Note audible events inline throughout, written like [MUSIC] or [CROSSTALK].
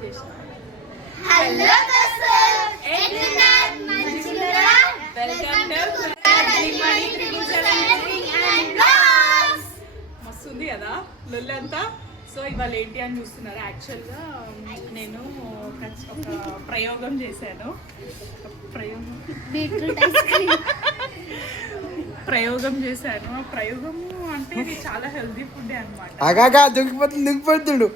Hello ఎట్లున్నారు? మంచిగున్నారా? Welcome to మస్తు ఉంది కదా? లొల్లి అంతా సో ఇవాళ ఏంటి అని చూస్తున్నారు? యాక్చువల్గా నేను ఒక ఒక ప్రయోగం చేశాను. ప్రయోగం? ప్రయోగం చేశాను. ఆ ప్రయోగము అంటే ఇది చాలా హెల్దీ ఫుడ్ అనమాట అగాగా దుంకిపోతుంది దుంకిపోతుండు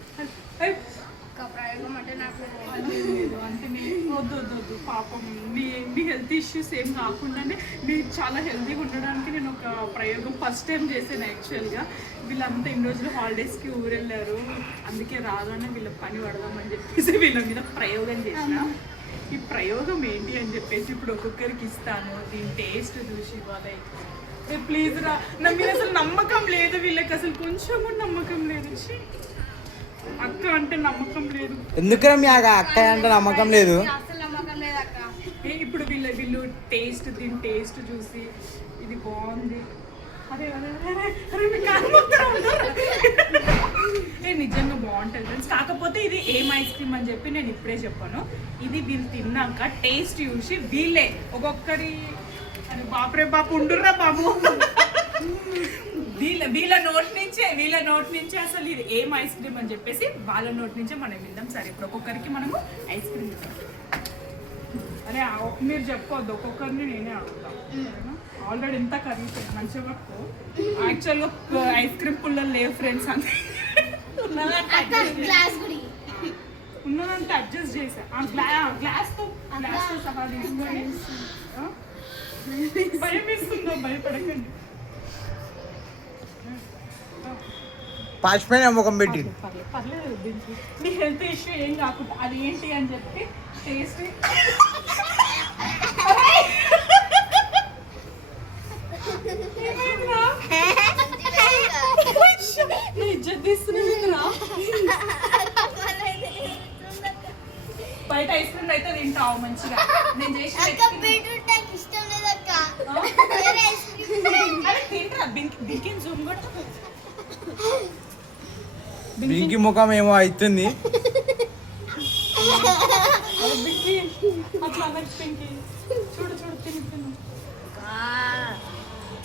ఒక ప్రయోగం అంటే నాకు లేదు అంటే నేను వద్దు వద్దు వద్దు పాపం. మీ మీ హెల్త్ ఇష్యూస్ ఏం కాకుండానే మీరు చాలా హెల్తీగా ఉండడానికి నేను ఒక ప్రయోగం ఫస్ట్ టైం చేశాను యాక్చువల్గా వీళ్ళంతా ఇన్ని రోజులు హాలిడేస్కి ఊరెళ్ళారు. అందుకే రాగానే వీళ్ళ పని పడదామని చెప్పేసి [LAUGHS] వీళ్ళ మీద ప్రయోగం చేసిన. ఈ ప్రయోగం ఏంటి అని చెప్పేసి ఇప్పుడు ఒక్కొక్కరికి ఇస్తాను. దీని టేస్ట్ చూసి వాళ్ళ ప్లీజ్ రా. నా మీద అసలు నమ్మకం లేదు వీళ్ళకి. అసలు కొంచెం కూడా నమ్మకం లేదు. అక్క అంటే నమ్మకం లేదు. ఎందుకురా మీ ఆగ అక్క అంటే నమ్మకం లేదు. ఇప్పుడు వీళ్ళ వీళ్ళు టేస్ట్ దీని టేస్ట్ చూసి ఇది బాగుంది. అరే అరే అరే, ఏ నిజంగా బాగుంటుంది ఫ్రెండ్స్ కాకపోతే ఇది ఏం ఐస్ క్రీమ్ అని చెప్పి నేను ఇప్పుడే చెప్పాను. ఇది వీళ్ళు తిన్నాక టేస్ట్ చూసి వీళ్ళే ఒక్కొక్కరి అరే బాపురే బాపు ఉండుర్రా బాబు. వీళ్ళ వీళ్ళ నోట్ నుంచే వీళ్ళ నోట్ నుంచే అసలు ఇది ఏం ఐస్ క్రీమ్ అని చెప్పేసి వాళ్ళ నోట్ నుంచే మనం విందాం. సరే ఇప్పుడు ఒక్కొక్కరికి మనము ఐస్ క్రీమ్ అరే మీరు చెప్పొద్దు ఒక్కొక్కరిని నేనే అడుగుతాను ఆల్రెడీ ఇంత ఖరీదు మంచిగా పట్టుకో యాక్చువల్గా ఐస్ క్రీమ్ పుల్లలు లేవు ఫ్రెండ్స్ అంతే. ఉన్నదంటే అడ్జస్ట్ చేసా. ఆ గ్లాస్తో గ్లాస్తో సహా తీసుకొని? భయం ఇస్తుందో భయపడకండి. పాచిపోయిన ముఖం పెట్టి. పర్లేదు మీ హెల్త్ ఇష్యూ ఏం కాకుండా అది ఏంటి అని చెప్పి టేస్ట్ ఇజ్జత్ తీస్తున్నా బయట ఐస్ క్రీమ్ అయితే తింటావు మంచిగా. నేను చేసి అక్క బీట్రూట్ నాకు ఇష్టం లేదు అక్క. వేరే ఐస్ క్రీమ్ అరే తింటరా? బింకిన్ జూమ్ కూడా? దీనికి ముఖం ఏమో అవుతుంది బింకి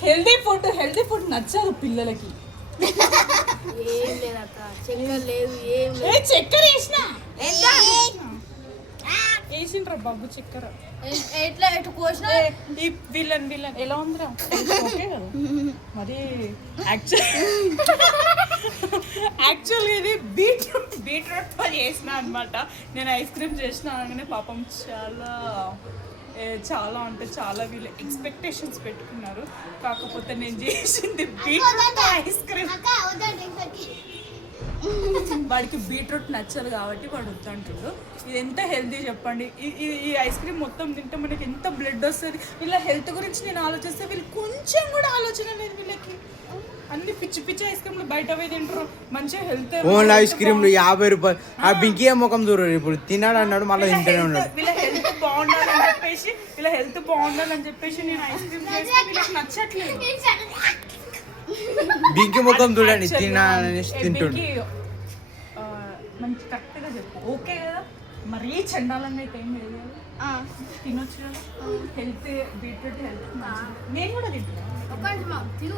హెల్దీ ఫుడ్ హెల్దీ ఫుడ్ నచ్చదు పిల్లలకి. ఏం లేదు అక్క. చక్కెర లేదు ఏం ఏ చక్కెర వేసిన లేదు బాబు చక్కెర. ఎట్లా ఎటు కోసిన? ఈ విలన్ విలన్. ఎలా ఉందిరా? ఓకే కదా. మరి యాక్చువల్ యాక్చువల్గా ఇది బీట్రూట్ బీట్రూట్తో చేసిన అనమాట నేను ఐస్ క్రీమ్ చేసిన అనగానే పాపం చాలా చాలా అంటే చాలా వీళ్ళు ఎక్స్పెక్టేషన్స్ పెట్టుకున్నారు. కాకపోతే నేను చేసింది బీట్రూట్ ఐస్ క్రీమ్. వాడికి బీట్రూట్ నచ్చదు కాబట్టి వాడు వద్దంటుడు. ఇది ఎంత హెల్తీ చెప్పండి. ఈ- ఐస్ క్రీమ్ మొత్తం తింటే మనకి ఎంత బ్లడ్ వస్తుంది? వీళ్ళ హెల్త్ గురించి నేను ఆలోచిస్తే వీళ్ళు కొంచెం కూడా ఆలోచన లేదు వీళ్ళకి. అన్ని పిచ్చి పిచ్చి ఐస్ క్రీమ్లు బయట పోయి తింటారు. మంచిగా హెల్త్ ఓన్లీ ఐస్ క్రీమ్లు యాభై రూపాయలు. ఆ బింకి ఏ ముఖం చూడరు ఇప్పుడు తిన్నాడు అన్నాడు మళ్ళీ తింటూనే ఉన్నాడు. వీళ్ళ హెల్త్ బాగుండాలని చెప్పేసి వీళ్ళ హెల్త్ బాగుండాలని చెప్పేసి నేను ఐస్ క్రీమ్ చేస్తే వీళ్ళకి నచ్చట్లేదు. బింకి ముఖం చూడండి తినాలని తింటుండు. మంచి కరెక్ట్గా చెప్పు. ఓకే కదా? మరీ చండాలంగా అయితే ఏం లేదు కదా? తినొచ్చు హెల్త్ బీట్రూట్ హెల్త్ నేను కూడా తింటాను ఒక్కటి మా తిను.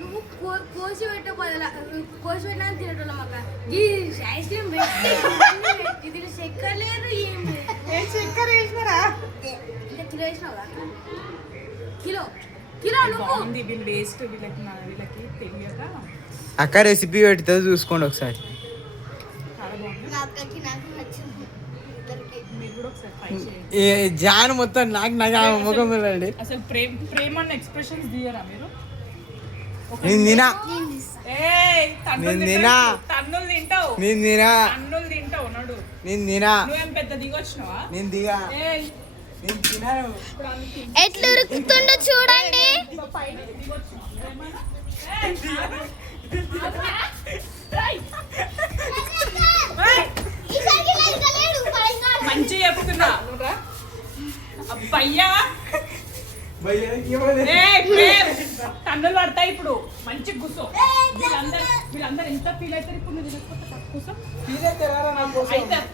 నువ్వు కో- కోసి పెట్టే బదులు కోసి పెట్టినా తినటం అక్క. ఈ ఐస్ క్రీమ్ పెట్టి దీని చక్కెర లేదు ఏం లేదు చక్కెర వేసినారా? ఇంకా కిలో వేసినావా? కిలో. కిలో నువ్వు. వీళ్ళు వేస్ట్ వీళ్ళకి వీళ్ళకి తెలియక. అక్క రెసిపీ పెడుతుంది చూసుకోండి ఒకసారి. ఏ జాన్ మొత్తం నాకు నాకు ముఖం చూడండి. అసలు ప్రేమ ప్రేమ అన్న ఎక్స్ప్రెషన్స్ తీయరా మీరు? నేను తినా ఏయ్ తన్నులు నేను తింటావు. తినా. తన్నులు తింటావు. నేను తినా తన్నులు తింటావు నడు. నేను తినా నువ్వేం పెద్ద దిగొచ్చినావా? నేను దిగా ఏయ్. నేను తినాను. ఇప్పుడు అన్ని తిని- ఎట్లా ఉరుకుతుండో చూడండి. ఇదిగో [LAUGHS] చెప్తున్నా నువ్వురా. అబ్బయ్యా. కన్నులు పడతాయి ఇప్పుడు. మంచి కూర్చో వీళ్ళందరూ వీళ్ళందరూ ఎంత ఫీల్ అవుతారు ఇప్పుడు నువ్వు తినకపోతే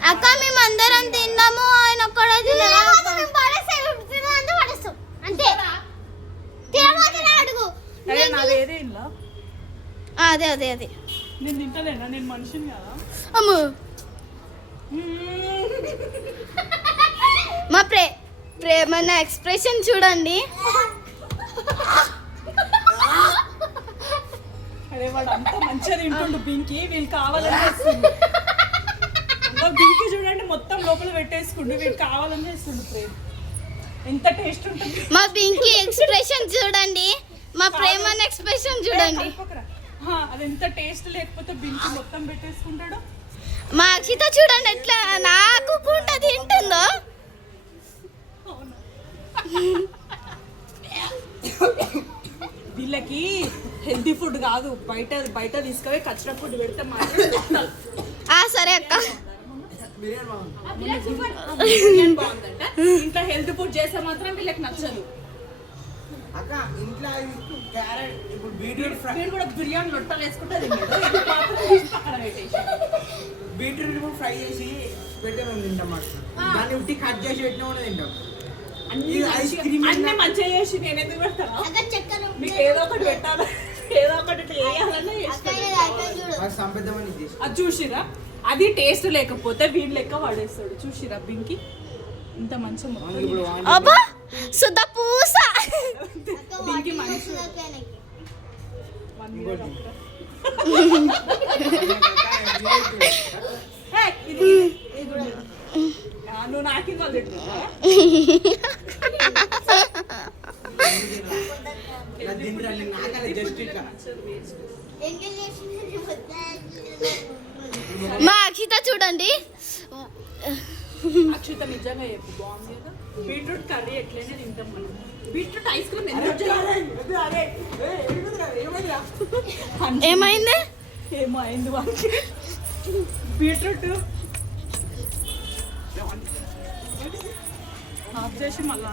అక్క మేము అందరం తిందాము ఆయన ఒక్కడే అంతే. అడుగు. అదే అదే అదే. నేను తింటలేనా? నేను మనిషిని కదా? అమ్ము. మా ప్రే ప్రేమన్న ఎక్స్ప్రెషన్ చూడండి. అరే వాడు అంత మంచిగా తింటుండు బింకి వీళ్ళు కావాలని చేస్తుండు బింకి చూడండి మొత్తం లోపల పెట్టేసుకుండు వీళ్ళు కావాలని చేస్తుండు ప్రేమ్. ఎంత టేస్ట్ ఉంటుంది. మా పింకీ ఎక్స్ప్రెషన్ చూడండి. మా ప్రేమన్న ఎక్స్ప్రెషన్ చూడండి. అది ఎంత టేస్ట్ లేకపోతే బింకి మొత్తం పెట్టేసుకుంటాడు? మా అక్షిత చూడండి ఎట్లా నాకు కుంట తింటుందో వీళ్ళకి హెల్తీ ఫుడ్ కాదు. బయట బయట తీసుకుపోయి కచ్చరా ఫుడ్ పెడితే మాత్రం ఆ సరే అక్క. ఇంట్లో హెల్తీ ఫుడ్ చేస్తే మాత్రం వీళ్ళకి నచ్చదు. అక్క ఇంట్లో క్యారెట్ ఇప్పుడు బీట్రూట్ ఫ్రై కూడా బిర్యానీ లొట్టలు వేసుకుంటే [LAUGHS] బీట్రూట్ ఇప్పుడు ఫ్రై చేసి పెట్టే తింటాం అక్క. దాన్ని ఉట్టి కట్ చేసి పెట్టినా కూడా తింటాం. అన్ని ఐస్ మంచిగా- క్రీమ్ అన్ని? మంచిగా చేసి నేను ఎందుకు పెడతాను? మీకు ఏదో ఒకటి పెట్టాలి. [LAUGHS] ఏదో ఒకటి వేయాలని. అది చూసిరా? అది టేస్ట్ లేకపోతే వీడి లెక్క వాడేస్తాడు. చూసిరా బింకి? ఇంత మంచి సుధ పూస! బింకి మనిషి. [LAUGHS] ఇది [LAUGHS] నువ్వు నాకు ఇవ్వాలి నేను నాకలే just ఇట్లా. మా అక్షిత చూడండి. అక్షిత నిజంగా చెప్పు బాగుంది కదా. బీట్రూట్ కర్రీ ఎట్లయినా తింటాం మనం. Beetroot ice cream? ఏమైంది? ఏమో అయింది వాళ్ళకి బీట్రూట్ ఆఫ్ చేసి మళ్ళా